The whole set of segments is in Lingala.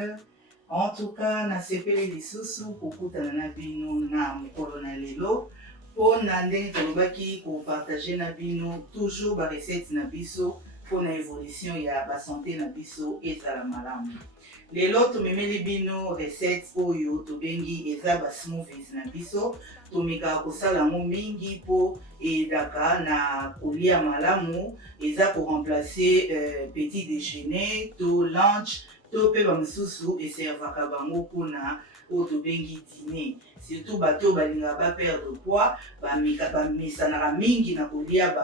téléspectateurs. En tout cas, na sepeli lisusu kokutana na bino na mokolo na lelo mpona ndenge tolobaki kopartage na bino toujours ba recette na biso mpona évolution ya basanté na biso ezala malamu. Lelo tomemeli bino recette oyo tobengi eza ba smoothies na biso. Tomekaka kosala yango mingi mpo eyedaka na kolia malamu, eza koremplacer petit déjeuner to lunch to mpe bamisusu eservaka bango mpona oyo tobengi dîner. Surtout bato balingaka baperdre poids bamesanaka mingi na kolia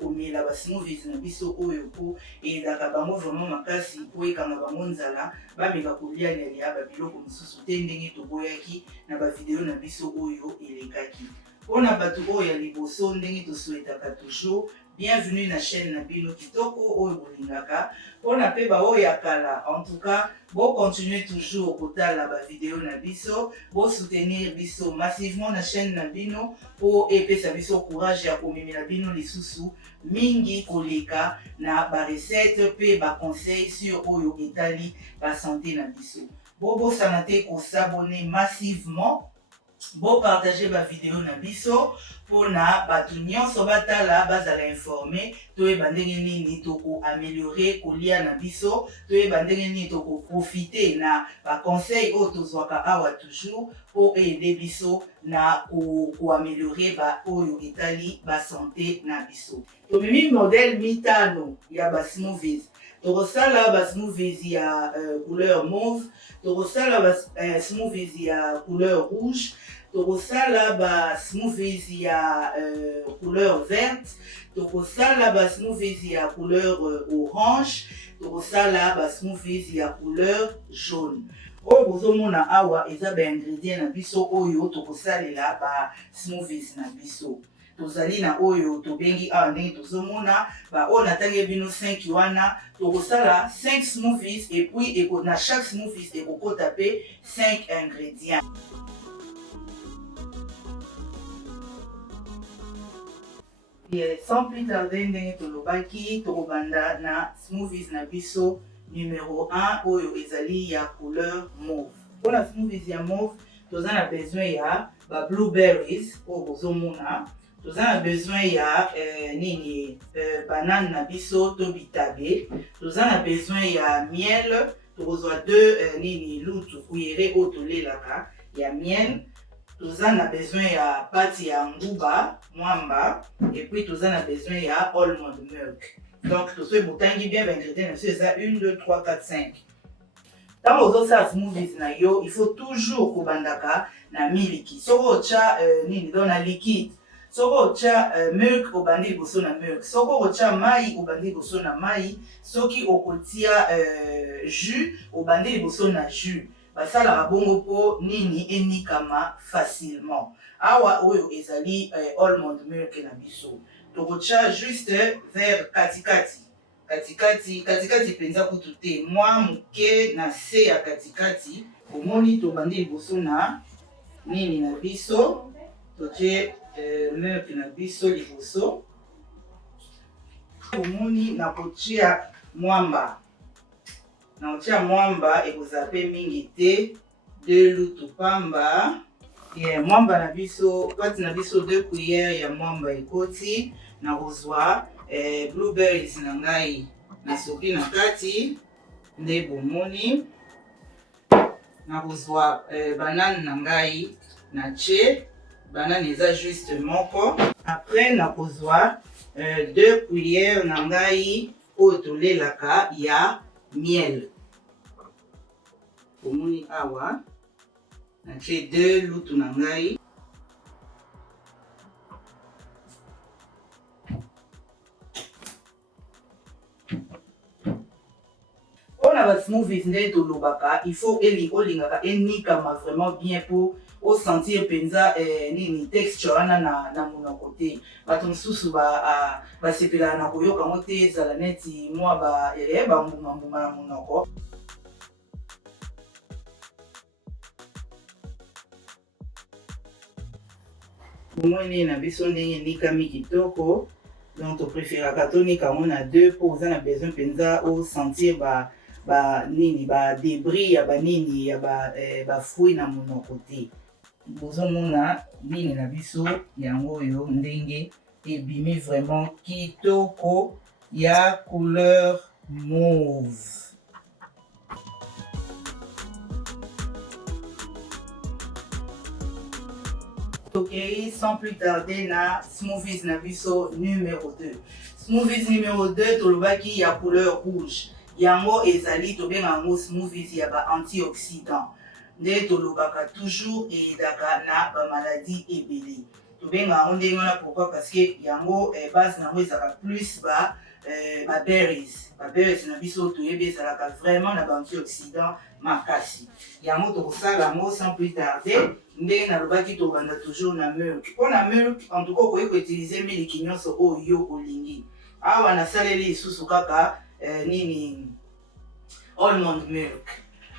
komela basmoothies na biso oyo mpo eyedaka bango vraiment makasi mpo ekanga bango nzala bameka kolia lelia babiloko mosusu te ndenge toboyaki na bavideo na biso oyo elekaki. Mpona bato oyo ya liboso ndenge tosouetaka toujours bienvenue na chaîne na bino kitoko oyo bolingaka. Mpona mpe baoyo ya kala en tout cas bocontinue toujours kotala bavideo na biso, bosoutenir biso massivement na chaîne na bino mpo epesa biso courage ya komemela bino lisusu mingi koleka na barecette mpe baconseil sur oyo etali basanté na biso. Bobosana te kosabone massivement, bopartage bavideo na biso mpona bato nyonso batala bazala informe, toyeba ndenge nini tokoameliore kolia na biso, toyeba ndenge nini tokoprofite na baconseil oyo tozwaka awa toujours mpo eyede biso na koameliore oyo etali basanté na biso. Tomemi modele mitano ya basmoothies. Tokosala basmoothies ya couleur mauve, tokosala basmoothies ya couleur rouge, tokosala basmoothies ya couleur verte, tokosala basmoothies ya couleur orange, tokosala basmoothies ya couleur jaune. Oyo bozomona awa eza baingrédient na biso oyo tokosalela basmoothies na biso. Tozali na oyo tobengi awa ndenge tozomona oyo natangi bino 5 wana tokosala 5 smoothies et puis na chaque smoothies ekokota pe 5 ingrédients. Sans plus tarder ndenge tolobaki tokobanda na smoothies na biso numéro 1 oyo ezali ya couleur mauve. Mpona smoothies ya mauve toza na besoin ya ba blueberries oyo bozomona. Toza na besoin ya banane na biso to bitabe. Toza na besoin ya miel, tokozwa 2 lutu kuyere oyo tolelaka ya miel. Toza na besoin ya pati ya nguba mwamba et puis toza na besoin ya almond milk. Donc toso botangi bien baingrédients na biso eza 1 2 3 4 5. Ntango ozosala smoothies na yo il faut toujours kobandaka na miliki. Soko otya na liquide, soko otya milk obandi liboso na milk, soko otya mai obandi liboso na mai, soki okotia jus obandi liboso na jus. Basalaka bongo mpo nini enikama facilement. Awa oyo ezali almond milk na biso. Tokotya juste vers katikati penza kutu te, mwa moke na se ya katikati. Omoni tobandi liboso na nini na biso, totie milk na biso liboso. Omoni na kotia mwamba. Na kotia mwamba ekozala pe mingi te, 2 lutu pamba. Mwamba na biso, pati na biso 2 cuillères ya mwamba ekoti. Na kozwa blueberries na ngai na soki na kati nde bomoni. Na kozwa banane na ngai na tche, banane eza juste moko. Après na kozwa 2 cuillères na ngai oyo tolelaka ya miel. Omoni awa na tche 2 lutu na ngai. Mpona basmoothies ndenge tolobaka il faut olingaka enikama vraiment bien pour osentir penza texture wana na monoko te. Bato mosusu basepelaka na koyoka ngo te ezala neti mwa bambuma na monoko. Omoni na biso ndenge enikami kitoko. Donc, tu préfères tonika on a deux pour ça, on a besoin de sentir ba nini ba débris ya ba nini ya ba fruit na monoko te. Bozomona nini na biso yango oyo ndenge ebimi vraiment kitoko ya couleur mauve. Ok, sans plus tarder na smoothies na biso numéro 2. Smoothies numéro 2 tolobaki ya couleur rouge. Yango ezali tobenga yango smoothies ya ba antioxydant. Nde tolobaka toujours eyedaka na ba maladie ebele. Tobenga yango ndenge wana pourquoi parce que yango base nango ezalaka plus ba berries. Ba berries na biso toyebi ezalaka vraiment na ba antioxydant makasi. Yango tokosala yango sans plus tarder. Ndenge nalobaki tobanda toujours na milk. Mpo na milk en tout cas okoki koutilize miliki nyonso oyo yo olingi. Awa nasaleli lisusu kaka nini almond milk.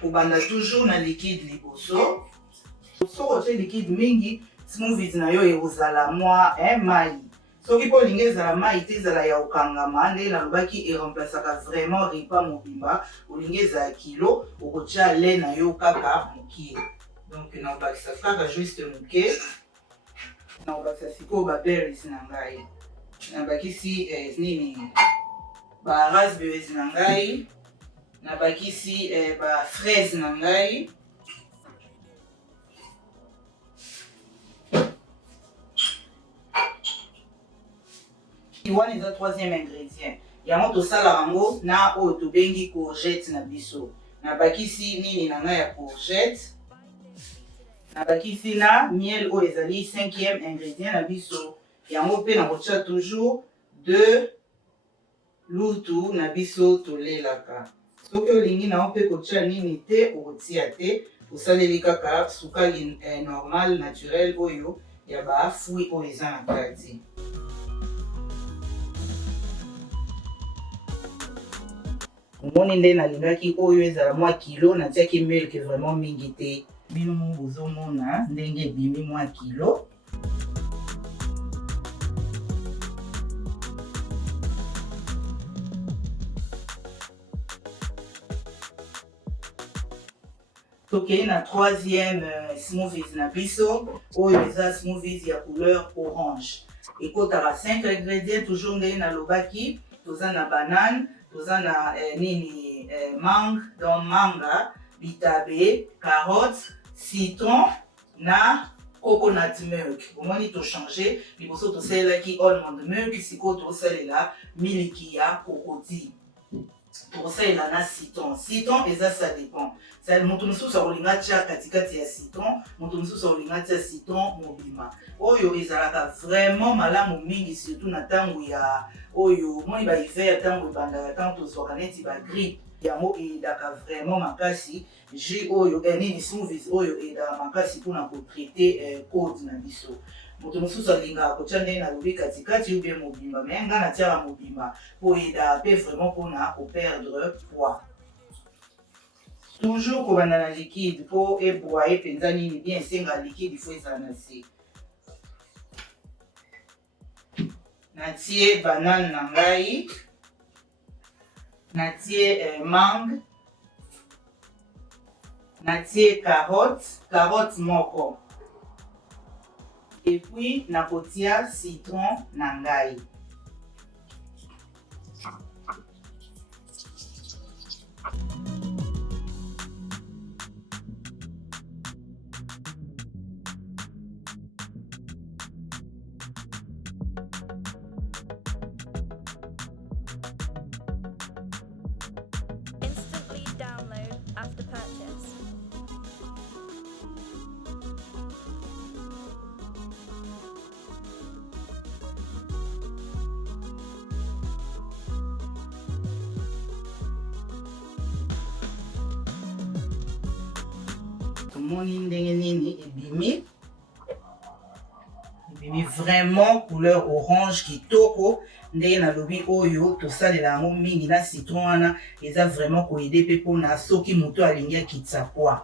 Kobanda toujours na liquide liboso. Soko otie liquide mingi, smoothies na yo ekozala mwa mai. Soki mpo olingi ezala mai te ezala ya kokangama, ndenge nalobaki eremplaçaka vraiment repas mobimba. Olingi ezala kilo, okotia lait na yo kaka mokie. Donc nakobakisa kaka juste moke. Nakobakisa sikoyo ba berries na ngai. Nabakisi nini ba raspberries na ngai. Nabakisi ba fraise na ngai. Wana eza troisième ingrédient. Yango tosala yango na oyo tobengi courgette na biso. Nabakisi nini na ngai ya courgette. Nabakisi na miel oyo ezali cinquième ingrédient na biso. Yango mpe nakotia toujours 2 lutu na biso tolelaka. Soki olingi na mpe kotia nini te okotia te, osaleli kaka sukali normal naturel oyo ya ba fruit oyo eza na kati. Omoni nde nalingaki oyo ezala mwa kilo, natiaki milk vraiment mingi te. Bino mo bozomona ndenge ebimi mwa kilo. Tokei na troisième smoothies na biso, oyo eza smoothies ya couleur orange. Ekotaka 5 ingrédients toujours ndenge nalobaki, toza na banane, toza na nini mangue, donc manga, bitabe, carotte, citron na coconut milk. Omoni to changer, liboso tosalelaki almond milk, sikoyo tosalela miliki ya kokoti. Tokosalela na citron. Citron eza ça dépend. Moto mosusu akolinga tia katikati ya citron, moto mosusu akolinga tia citron mobima. Oyo ezalaka vraiment malamu mingi surtout na ntango ya oyo moni ba hiver ntango ebandaka ntango tozwaka neti ba grippe. Yango eyedaka vraiment makasi jus oyo nini smoothies oyo eyedaka makasi mpona kotraite code na biso. Moto mosusu alingaka kotia ndenge nalobi katikati ou bien mobimba, mais nga natiaka mobimba po eyeda mpe vraiment mpona koperdre poids. Toujours kobanda na liquide po ebroye mpenza nini bien esenga liquide ifo ezala na se. Natie banane na ngai, natie mangue, natie carotte moko. Et puis nakotia citron na ngai. Instantly download after purchase. Tomoni ndenge nini ebimi. Ebimi vraiment couleur orange kitoko. Ndenge nalobi oyo tosalela yango mingi na citron wana eza vraiment koyede mpe mpona soki moto alingi akitisa poids.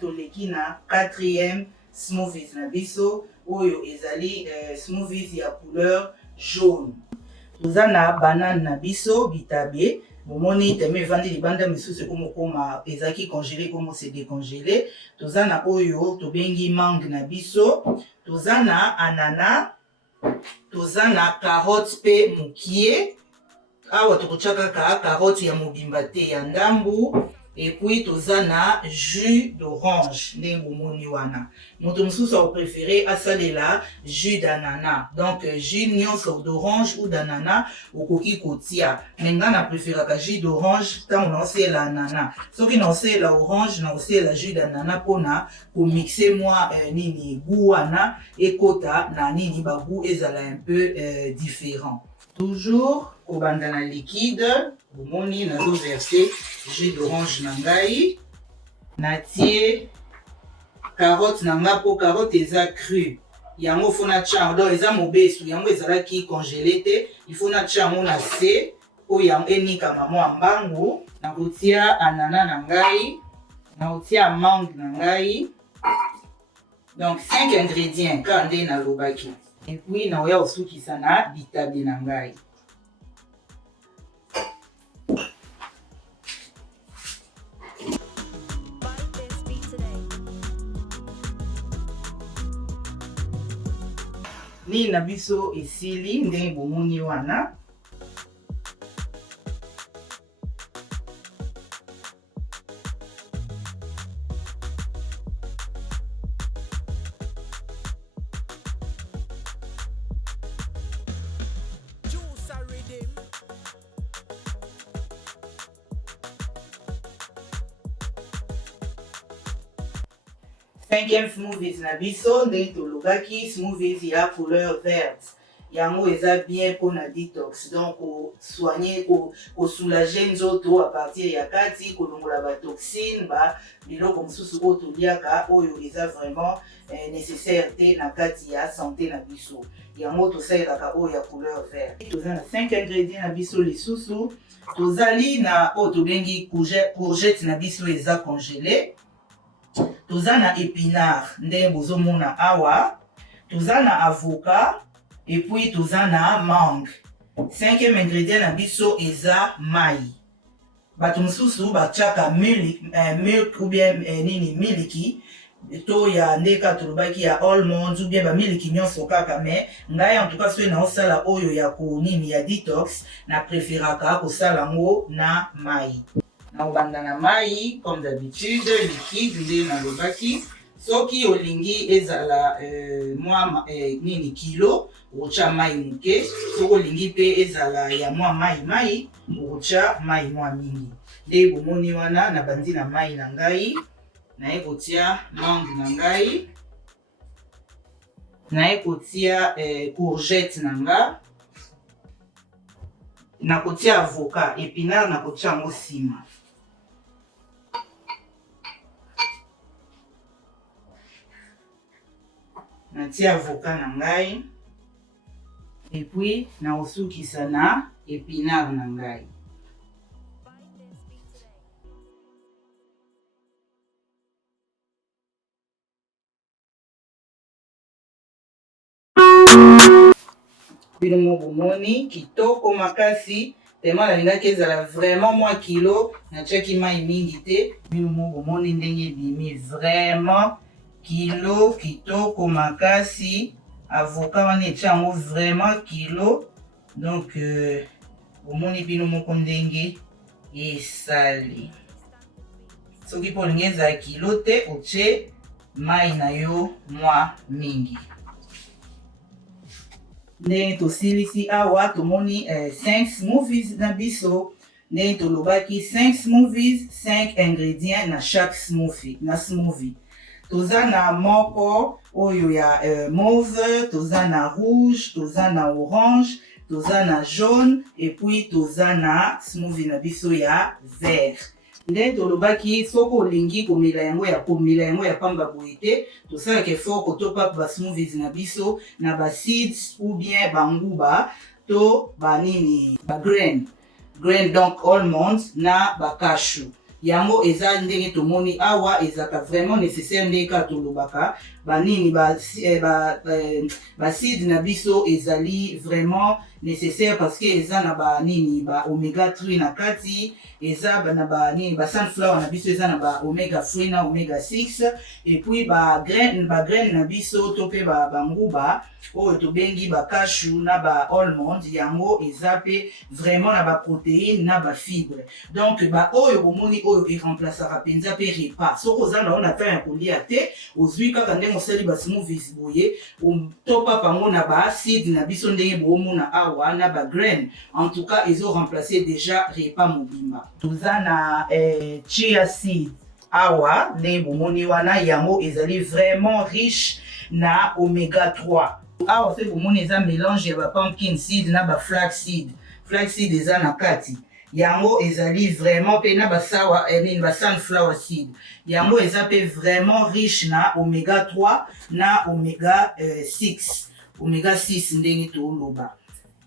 toleki na 4e smoothies na biso oyo ezali smoothies ya couleur jaune. Toza na banane na biso bitabe bomoni teme evandi libanda misusu ekomokoma ezalaki congélé komo se décongélé. Toza na oyo tobengi mangue na biso, toza na anana, toza na carotte mpe mokie. Awa tokotia kaka carotte ya mobimba te ya ndambu. Et puis toza na jus d'orange ndenge bomoni wana. Moto mosusu akoprefere asalela jus d'anana. Donc jus nyonso d'orange ou d'anana okoki kotia. Mais nga na preferaka jus d'orange ntango naosala anana. Soki naosala orange naosala jus d'anana mpona komixe mwa nini goût wana ekota na nini ba goût ezala un peu différent. Toujours kobanda na liquide bomoni nazo verser jus d'orange na ngai, natie carotte na nga po carotte eza cru yango fona tia donc eza mobesu yango ezalaki congélé te, il faut na tia yango na se po yango enikama mwa mbangu. Nakotia anana na ngai, nakotia mangue na ngai, donc 5 ingrédients ka nde nalobaki. Et puis naoya kosukisa na bitabe na ngai. Ni na biso esili ndenge bomoni wana. Cinquième smoothies na biso ndenge tolobaki smoothies ya couleur verte. Yango eza bien pour na detox, donc soigner ko soulager nzoto à partir ya kati kolongola ba toxine ba biloko mosusu oyo toliaka oyo eza vraiment nécessaire te na kati ya santé na biso. Yango tosalelaka oyo ya couleur verte. Toza na 5 ingrédients na biso lisusu. Tozali na oyo tobengi courgette na biso eza congélé. Toza na épinard ndenge bozomona awa, toza na avocat et puis toza na mangue. 5e ingrédient na biso eza mai. Bato mosusu batiaka milk ou bien nini miliki to ya ndeka tolobaki ya almond ou bien ba miliki nyonso kaka, mais ngai en tout cas soki naosala oyo ya konini ya detox na preferaka kosala ngo na mai. Na obanda na mai comme d'habitude liquide nde nalobaki. Soki olingi ezala mwa nini kilo okotia mai moke, soki olingi mpe ezala ya mwa mai okotia mai mwa mingi. Nde bomoni wana na bandi na mai na ngai, naye kotia mangue na ngai, naye kotia courgette na nga, nakotia avocat, épinard nakotia yango sima. Natia avocat na ngai et puis naosukisa na épinard na ngai. Bino bomoni kitoko makasi tellement nalingaki ezala vraiment mwa kilo natiaki mai mingi te. Bino bomoni ndenge ebimi vraiment kilo kitoko makasi. Avocat wana etia yango vraiment kilo. Donc bomoni bino moko ndenge esali. Soki po olingi ezala kilo te otie mai na yo mwa mingi. Ndenge tosilisi awa tomoni 5 smoothies na biso. Ndenge tolobaki 5 smoothies, 5 ingrédients na chaque smoothie. Toza na moko oyo ya mauve, toza na rouge, toza na orange, toza na jaune et puis toza na smoothie na biso ya vert. Ndenge tolobaki soko olingi komela yango ya pamba boye te, tosalaka effort kotopa ba smoothies na biso na ba seeds ou bien banguba to banini ba grain donc almonds na ba cashew. yango eza ndenge tomoni awa ezaka vraiment nécessaire ndenge kaka tolobaka banini baside na biso ezali vraiment nécessaire parce que eza na banini ba oméga 3 na kati eza na banini ba sunflower na biso eza na ba oméga 3 na oméga 6 et puis ba graine na biso to pe banguba oyo tobengi ba cashew na ba almond yango eza pe vraiment na ba protéines na ba fibre donc ba oyo bomoni oyo eremplaçaka penza pe repas soko oza na ona ta ya kolia te ozwi kaka ndenge osali ba smoothies boye topa pango na ba acide na biso ndenge bomona awa na ba graine en tout cas ezo remplacer déjà repas mobimba toza na chia seed awa ndenge bomoni wana yango ezali vraiment riche na oméga 3 awa fe bomoni eza mélange ya ba pumpkin seed na ba flax seed eza na kati yango ezali vraiment pe na basawa ba sunflower seed yango eza pe vraiment riche na oméga 3 na oméga 6 ndenge toloba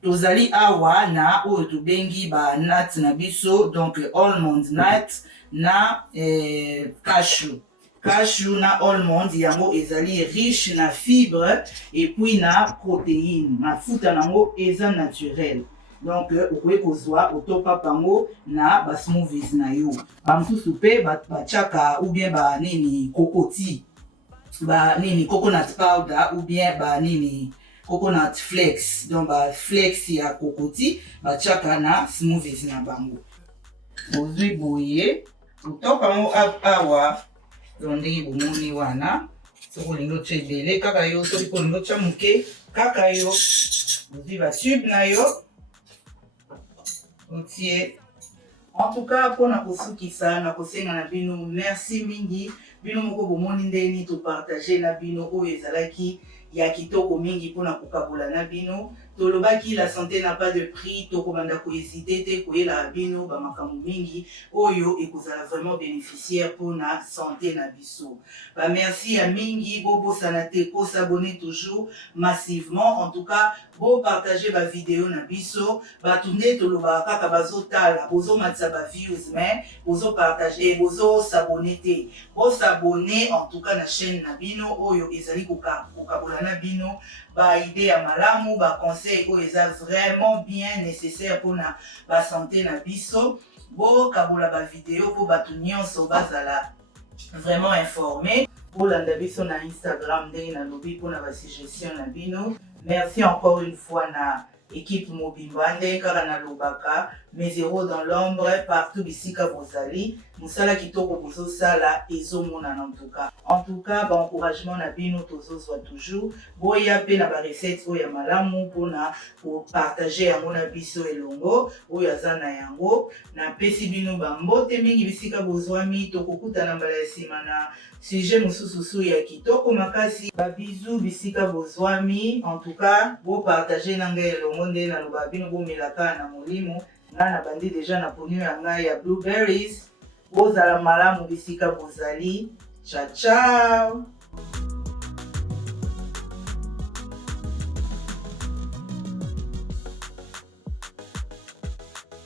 tozali awa na oyo tobengi ba nuts na biso donc almond nut na cashew na almond yango ezali riche na fibre et puis na protéine mafuta nango eza naturel donc okoki kozwa otopa pango na ba smoothies na yo bamosusu mpe batiaka ou bien banini kokoti banini coconut powder ou bien banini coconut flakes donc ba flakes ya kokoti batiaka na smoothies na bango ozwi boye otopa pango awa ndenge bomoni wana soki olingi otya ebele kaka yo soki mpo olingi otya moke kaka yo ozwi batube na yo otie en tout cas mpona kosukisa na kosenga na bino merci mingi bino moko bomoni ndeni topartage na bino oyo ezalaki ya kitoko mingi mpona kokabola na bino tolobaki la santé n'a pas de prix tokobanda kohésite te koyela bino bamakambo mingi oyo ekozala vraiment bénéficiaire mpona santé na biso bamerci ya mingi bobosana te kosabone toujours massivement en tout cas bopartage bavideo na biso bato nde tolobaka kaka bazotala bozomatisa baviews mais bozopartage bozosabone te bosabone en tout cas na chaîne na bino oyo ezali kokabola na bino baide ya malamu baconseil oyo eza vraiment bien nécessaire mpona basanté na biso bokabola bavideo mpo bato nyonso bazala vraiment informé bolanda biso na Instagram ndenge nalobi mpona basuggestion na bino merci encore une fois na équipe mobimba ndenge kaka nalobaka mes héros dans l'ombre partout bisika bozali mosala kitoko bozosala ezomonana en tout cas baencouragement na bino tozozwa toujours boya mpe na barecette oyo ya malamu mpona kopartage yango na biso elongo oyo aza na yango napesi bino bambote mingi bisika bozwami tokokutana mbala ya nsima na sujet mosusu ya kitoko makasi babizu bisika bozwami en tout cas bopartage na ngai elongo nde naloba bino bomelaka na molimo nga na bandi deja na ponio ya ngai ya blueberries bozala malamu bisika bozali ciao ciao